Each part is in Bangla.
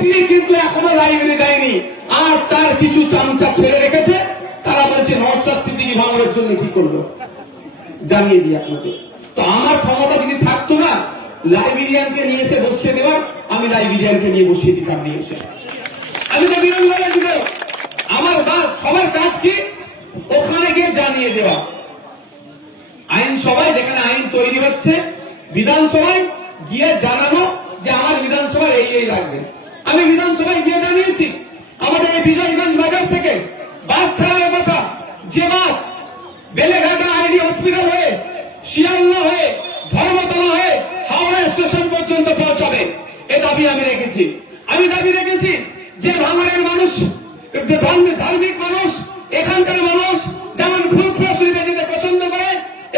তিনি কিন্তু এখনো লাইব্রেরি দেয়নি, আর তার কিছু চামচা ছেড়ে রেখেছে। তারা বলছে নওশাদ সিদ্দিকী ভাঙড়ের জন্য কি করলো জানিয়ে দিই আপনাকে। তো আমার ক্ষমতা যদি থাকতো না লাইব্রেরিয়ানকে নিয়ে এসে বসিয়ে দেওয়ার, আমি লাইব্রেরিয়ানকে নিয়ে বসিয়ে দিতাম নিয়ে এসে। আমি তো বিরোধী দিব। আমার সবার কাজ কি ওখানে গিয়ে জানিয়ে দেওয়া। আইনসভায় যেখানে আইন তৈরি হচ্ছে, বিধানসভায় গিয়ে জানানো যে আমার বিধানসভায় এই লাগবে। আমি বিধানসভায় গিয়ে জানিয়েছি আমাদের এই বিজয়গঞ্জ বাজার থেকে বাস ছাড়ার কথা, যে বাস বেলেঘাটা আইডি হসপিটাল হয়ে, শিয়ালদা হয়ে, ধর্মতলা হয়ে হাওড়া স্টেশন পর্যন্ত পৌঁছাবে, এ দাবি আমি রেখেছি। আমি দাবি রেখেছি যে ভাঙড়ের মানুষ, ধার্মিক মানুষ, এখানকার মানুষ যেমন ফুরফুরা শরীফে যেতে পছন্দ করে,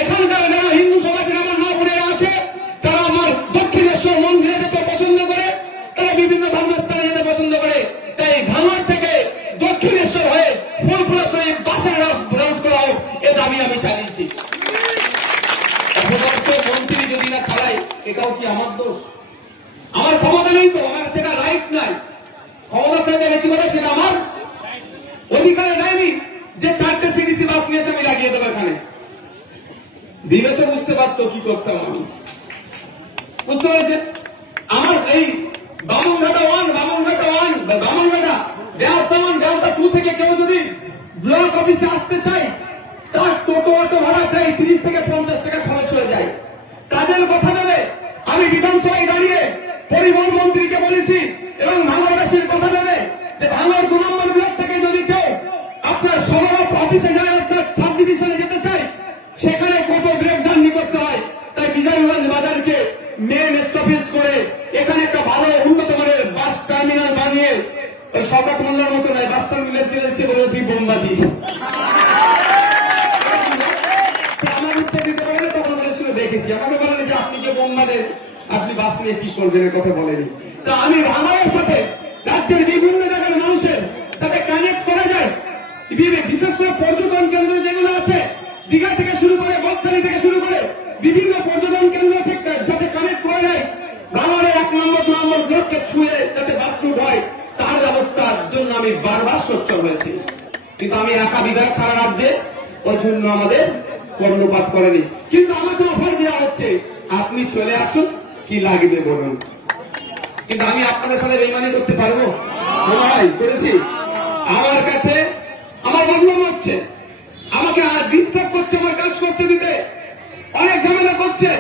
এখানকার যারা হিন্দু সমাজের আমার মা বোনেরা আছে তারা আমার দক্ষিণেশ্বর মন্দিরে যেতে পছন্দ করে, তারা বিভিন্ন ধর্মস্থানে যেতে পছন্দ করে। তাই ভাঙড় থেকে দক্ষিণেশ্বর হয়ে ফুরফুরা শরীফ বাসের রোড করা হোক, এ দাবি আমি চালিয়েছি। মন্ত্রী যদি না চালাই এটাও কি আমার দোষ? আমার ক্ষমতা নেই তো, আমার সেটা রাইট নাই। ক্ষমতা থেকে বেশি করে সেটা আমার অধিকারে দেয়নি যে 4টে সিডিসি বাস নিয়ে এসে আমি লাগিয়ে দেবো এখানে। দিলে তো বুঝতে পারতো কি করতাম আমি। বুঝতে পেরেছেন? আমার এই বামনঘাটা 1, দেওতা 1, দেওতা 2 থেকে কেউ যদি ব্লক অফিসে আসতে চায়, তার টোটো অটো ভাড়া প্রায় 30 থেকে 50 টাকা খরচ হয়ে যায়। তাদের কথা ভেবে আমি বিধানসভায় দাঁড়িয়ে পরিবহন মন্ত্রীকে বলেছি এবং ভাঙড়বাসীর কথা ভেবে যে ভাঙড় 2 নম্বর ব্লক থেকে যদি কেউ আপনার সদর অফিসে যায়, অর্থাৎ সাব ডিভিশনে যেতে চায়, সেখানে কত ব্রেক জার্নি করতে হয়। তাই বিজয়গঞ্জ বাজারকে মেন স্টপেজ করে এখানে একটা ভালো উন্নত মানের বাস টার্মিনাল বানিয়ে, ওই সরকার মোল্লার মতো নয়, বাস টার্মিনাল চলেছে বলে তুই বোম্বা দিস আমার উত্তর দিতে পারে। তখন বলেছিল দেখেছি, আমাকে বলেন যে আপনি যে বোম্বা দেন, আপনি বাস নিয়ে কি করবেন কথা বলেনি। তা আমি ভাঙড়ের সাথে রাজ্যের বিভিন্ন জায়গার মানুষের সাথে কানেক্ট করা যায়, বিশেষ করে পর্যটন কেন্দ্র যেগুলো আছে, দীঘা থেকে শুরু করে, বকখালি থেকে শুরু করে বিভিন্ন পর্যটন কেন্দ্র থেকে যাতে কানেক্ট করা যায়, ভাঙড়ের 1 নম্বর 2 নম্বর ব্লককে ছুঁয়ে যাতে বাস রুট হয়, তার ব্যবস্থার জন্য আমি বারবার সোচ্চার হয়েছি। কিন্তু আমি একা বিধায়ক সারা রাজ্যে, ওর জন্য আমাদের কর্ণপাত করেনি। কিন্তু আমাকে অফার দেওয়া হচ্ছে আপনি চলে আসুন, কি লাগবে বলুন। কিন্তু আমি আপনাদের সাথে বেইমানি করতে পারবো? করেছি। আমার কাছে আমার বদনাম হচ্ছে, আমাকে ডিস্টার্ব করছে আমার কাজ করতে দিতে, অনেক ঝামেলা করছে।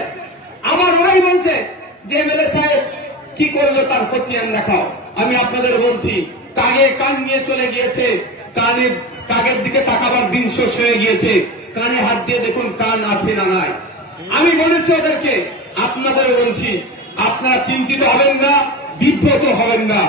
আমার ওরাই বলছে যে এমএলএ সাহেব কি করলো তার খতিয়ান দেখাও। আমি আপনাদের বলছি, কাগে কান নিয়ে চলে গিয়েছে, কাগের দিকে তাকাবার দিন শেষ হয়ে গিয়েছে। কানে হাত দিয়ে দেখুন কান আছে না নাই। আমি বলেছি ওদেরকে, আপনাদের বলছি, আপনারা চিন্তিত হবেন না, বিব্রত হবেন না।